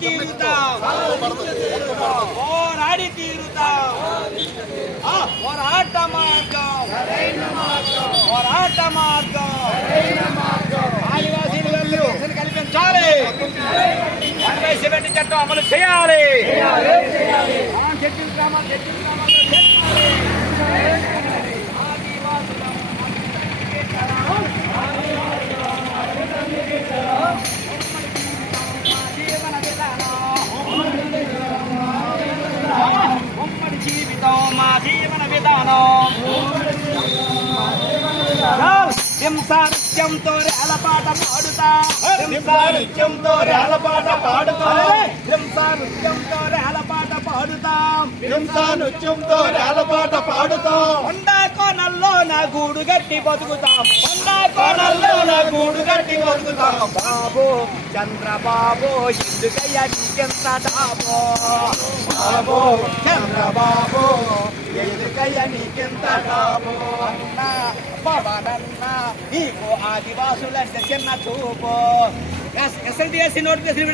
తీరుతాం పోరాడి తీరుతాం పోరాట మార్గం పోరాట మార్గం ఆదివాసీలకు రక్షణ కల్పించాలి అరవై సెవెంటీ చట్టం అమలు చేయాలి చెట్టు గ్రామాలు చెట్టు గ్రామాలు జీవన విధానం హింసానిత్యంతో రేలపాట పాడుతా హింసానిత్యంతో రేలపాట పాడుతా హింసానిత్యంతో రేలపాట పాడుతాం హింసానుత్యంతో రేలపాట పాడుతాం కొండ కోణల్లో నా గూడు గట్టి బతుకుతాం కొండ కోణల్లో నా గూడు గట్టి బతుకుతాం బాబు చంద్రబాబు ఎందుకయ్యా నీకెంత డాబో బాబు చంద్రబాబు ఎందుకయ్యా నీకెంత కాపు? అన్నా పవనన్న నీకు ఆదివాసులంటే చిన్న చూపు. ఎస్ఎల్డిఎస్సి నోటిఫికేషన్